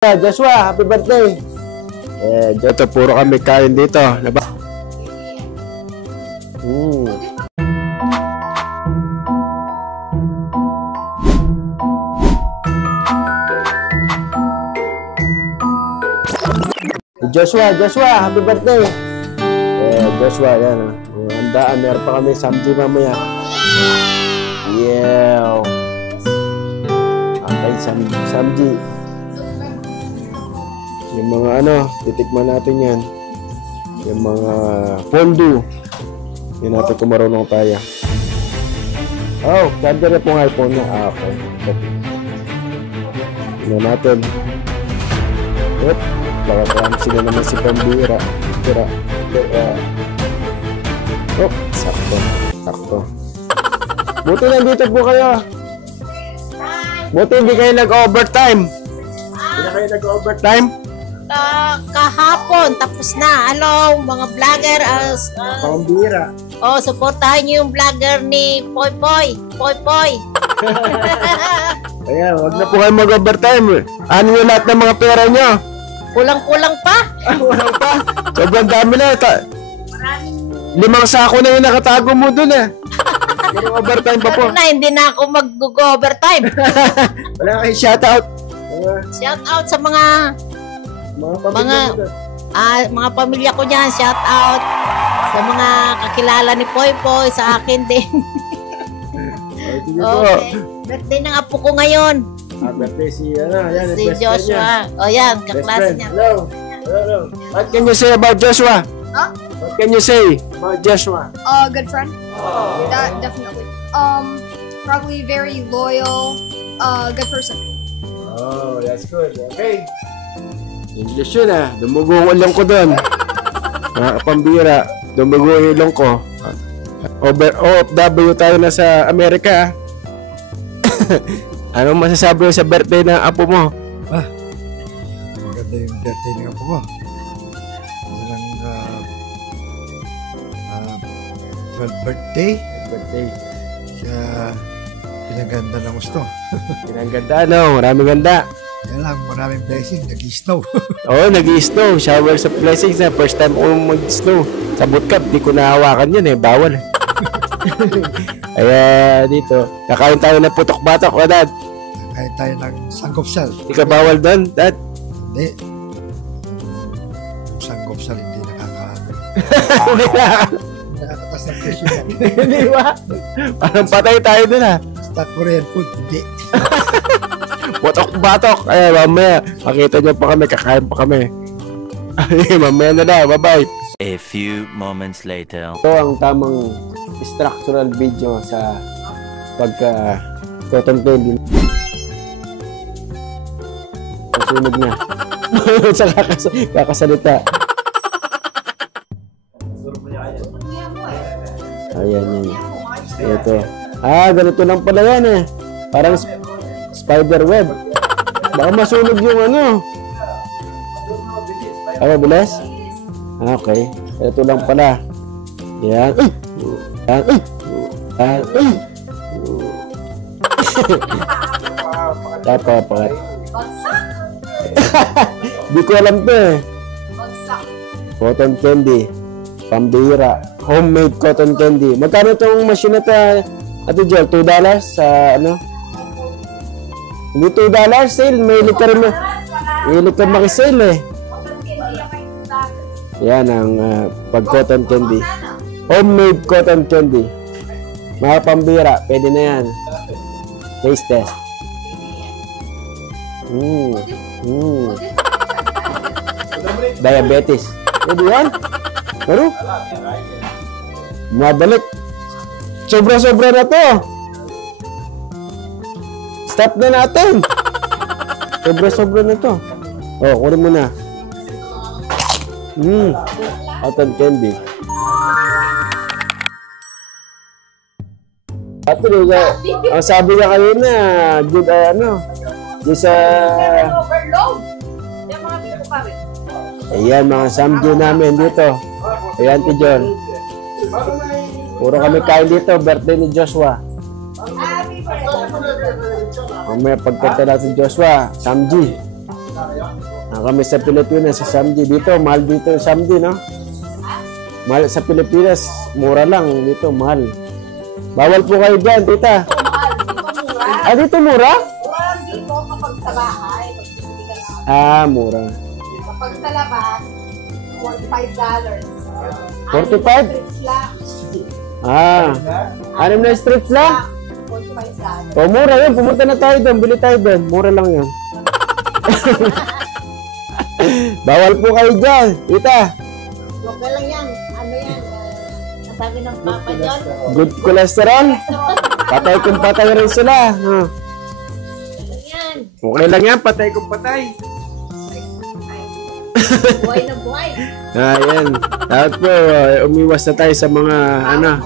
Joshua, happy birthday! Dito, puro kami kain dito. Diba? Joshua, happy birthday! Joshua, yan. Handaan, meron pa kami samji mamaya. Yeah! Okay, samji. Yung mga titikman natin yan. Yung mga fondue. Yan natin kung marunong tayo. Oh, charger na pong iPhone niya. Okay. Tingnan natin. Yep. Baka sila naman si Pambira. Oh, sakto. Buti nandito po kayo. Buti hindi kayo nag-overtime. Hindi na kayo nag-overtime? Kahapon, tapos na. Mga vlogger. Pambira. Supportahan niyo yung vlogger ni Poy Poy. Ayan, wag na po kayo mag-overtime. Ano yung lahat ng mga pera nyo? Kulang-kulang pa. Kulang pa? Sobrang dami na. 5 sako na yung nakatago mo dun eh. Overtime pa po. Hindi na ako mag-overtime. Wala kayo shoutout. Shoutout sa mga pamilya ko dyan. Shoutout sa mga kakilala ni Poy Poy, sa akin din. Okay. Birthday ng apo ko ngayon. Birthday si Joshua. Yan, kaklase niya. Hello. What can you say about Joshua? Huh? What can you say about Joshua? Good friend. That definitely. Probably very loyal. Good person. Oh, that's good. Okay. English yun Dumugo ang ilong ko doon. Mga kapambira. Dumugo ang ilong ko. OFW tayo na sa Amerika. Anong masasabi mo sa birthday ng apo mo? Maganda yung birthday ng apo mo. Birthday. Kaya pinaganda ng gusto. Pinaganda, maraming ganda. Yan lang, maraming blessing. Nag-snow. Oo, nag-snow. Shower sa blessings na. First time ko mag-snow. Sa bootcamp, di ko nahawakan yun bawal. Kaya dito, kakain tayo ng putok-batok, Dad. Kakain tayo ng sanggopsal. Di ka bawal doon, Dad? Hindi. Yung sanggopsal hindi nakakaano. Nakakatas ng presyo yan. Hindi ba? Parang patay tayo dun Basta Korean food, hindi. Batok-batok. Ay, mamaya. Makita nyo pa kami. Kakain pa kami. Ay, mamaya na na. Bye-bye. A few moments later. Ito ang tamang structural video sa pagka-cotton candy. Pasunog niya. Sa kakasalita. Ayan. Ito. Ganito lang pala yan Parang spider web. Baka masunog yung bilis? Okay. Ito lang pala. Yan. Dapat. Di ko alam to Cotton candy. Pambira. Homemade cotton candy. Magkano itong machine na ito? Ate Joel, $2 sa Hindi $2 sale. May liter makisale Yan ang pag cotton candy. Homemade cotton candy. Mga pambira, pwede na yan. Taste test. Diabetes. Pwede yan? Pero mabalik. Sobra-sobra na to. Stop na natin. Sobra-sobra na to. Kunin mo na. Cotton candy. Ang sabi niya kanina, good sa ayan, mga samjo namin dito. Ayan, Tijon. Puro kami kain dito. Birthday ni Joshua. Mamaya pagkanta natin Joshua, Samji. Kami sa Pilipinas, sa Samji. Dito, mahal dito yung Samji, no? Mahal sa Pilipinas, mura lang. Dito, mahal. Bawal po kayo dyan, tita. Ah, dito mura? Mura dito kapag sa bahay. Ah, mura. Kapag sa labas, $45. 45? Lang. Ah, ano na strips lang? $45. O, mura yun. Pumunta na tayo doon. Bili tayo doon. Mura lang yun. Bawal po kayo dyan, tita. Okay lang yan. Ano yan? Sabi ng Papa John. Good cholesterol. Patay kung patay rin sila. Yan. Okay lang yan. Patay kung patay. Buhay na buhay. Ayan. Dapat po, umiwas na tayo sa mga, ano,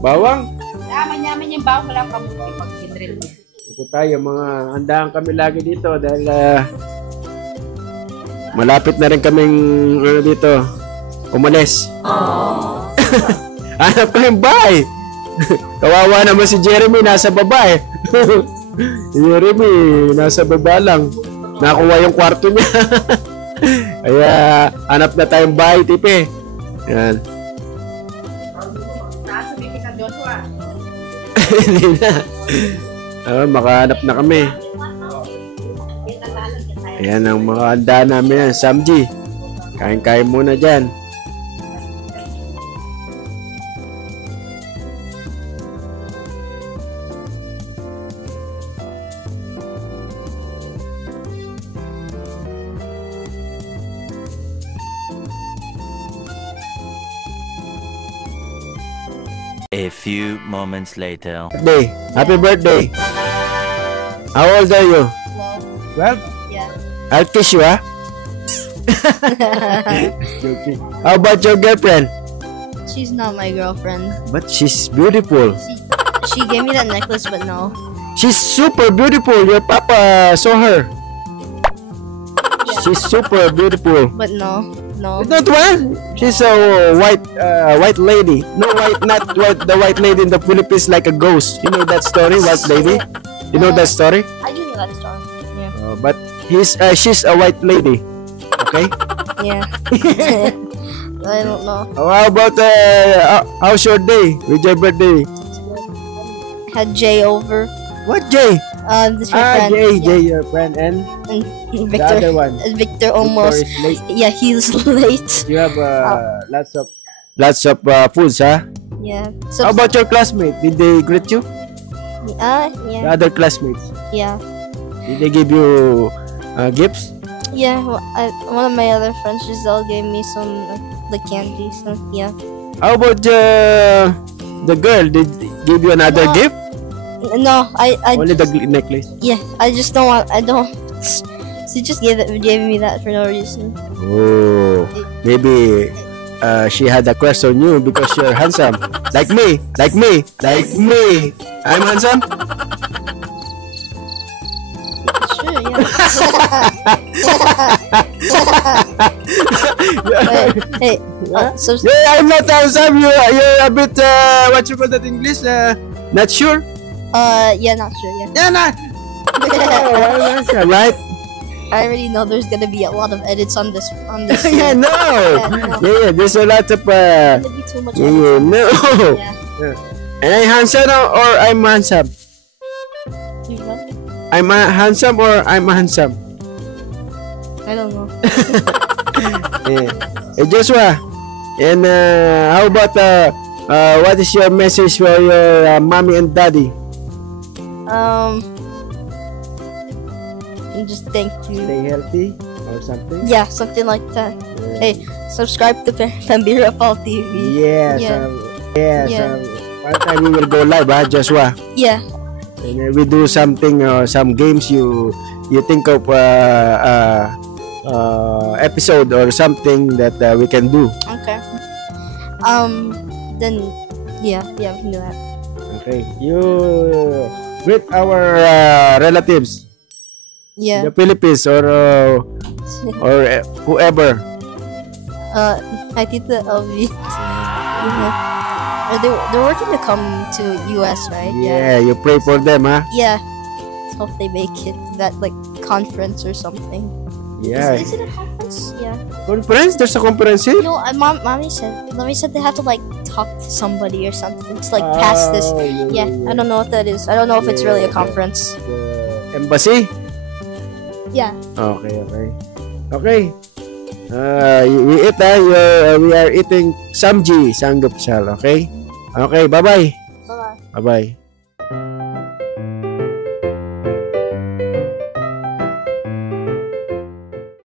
bawang. Yaman-yaman yung bawang, wala kamuti pag kinril niya. Ito tayo, mga andahan kami lagi dito dahil malapit na rin kaming, ano dito, umalis. Hanap ko yung bahay. Kawawa naman si Jeremy, nasa baba eh. Jeremy, nasa baba lang. Nakuha yung kwarto niya. Kaya, hanap na tayong bahay, tipe. Yan. Nasa bibig ng Joshua. Hindi na. Makahanap na kami. Ayan ang mga handa namin. Samji, kain-kain muna dyan. A few moments later. Birthday. Happy birthday. How old are you? 12? Yeah. I'll kiss you, ah. Joking. How about your girlfriend? She's not my girlfriend. But she's beautiful. She gave me that necklace, but no. She's super beautiful. Your papa saw her. She's super beautiful. But no. No. Not one. She's a white lady. No, not white. The white lady in the Philippines like a ghost. You know that story, white lady. You know that story. I do know that story. Yeah. But she's a white lady. Okay. Yeah. I don't know. How about how's your day with your birthday? Had Jay over. What Jay? This my friend. Jay, your friend, and And the other Victor. one. Victor almost. Victor is late. Yeah, he's late. You have lots of foods, huh? Yeah. How about your classmate? Did they greet you? The Yeah. other classmates? Yeah. Did they give you gifts? Yeah. Well, one of my other friends, Giselle, gave me some the candy. So yeah. How about the girl? Did they give you another No. gift? No, I Only just, the necklace. yeah. I just don't want. I don't. She just gave me that for no reason. Oh, maybe she had a crush on you because you're handsome. Like me. I'm handsome. Sure. Yeah. hey. So Yeah, I'm not handsome. You're a bit what you call that in English? Not sure. yeah, not sure. Yeah. Yeah, not. Right? I already know there's gonna be a lot of edits on this. Yeah, no. Yeah, there's a lot of It's gonna be too much. yeah, edits. no. Yeah. Am I handsome or I'm handsome? You know? I'm handsome or I'm handsome? I don't know. Yeah. Hey Joshua, and how about what is your message for your mommy and daddy? Just thank you. Stay healthy or something? Yeah, something like that. Hey, subscribe to Pambira Fall TV. Yes. Yeah. Yes. Yeah. One time we will go live, Joshua. Yeah. And we do something, some games. You think of episode or something that we can do. Okay. Then yeah, we can do that. Okay. You greet our relatives in Yeah. the Philippines or whoever. I think that they're working to come to US, right? Yeah, you pray for them, huh? Yeah. Let's hope they make it to that like conference or something. Yeah. Is it a conference? Yeah. Conference? There's a conference here? No, mommy said they had to like talk to somebody or something to like pass this. Oh, Yeah, I don't know what that is. I don't know if it's really a conference. Embassy? Yeah. Okay. Okay. We eat we are eating samji, sanggupsal, okay? Okay, bye-bye. Bye. Bye-bye.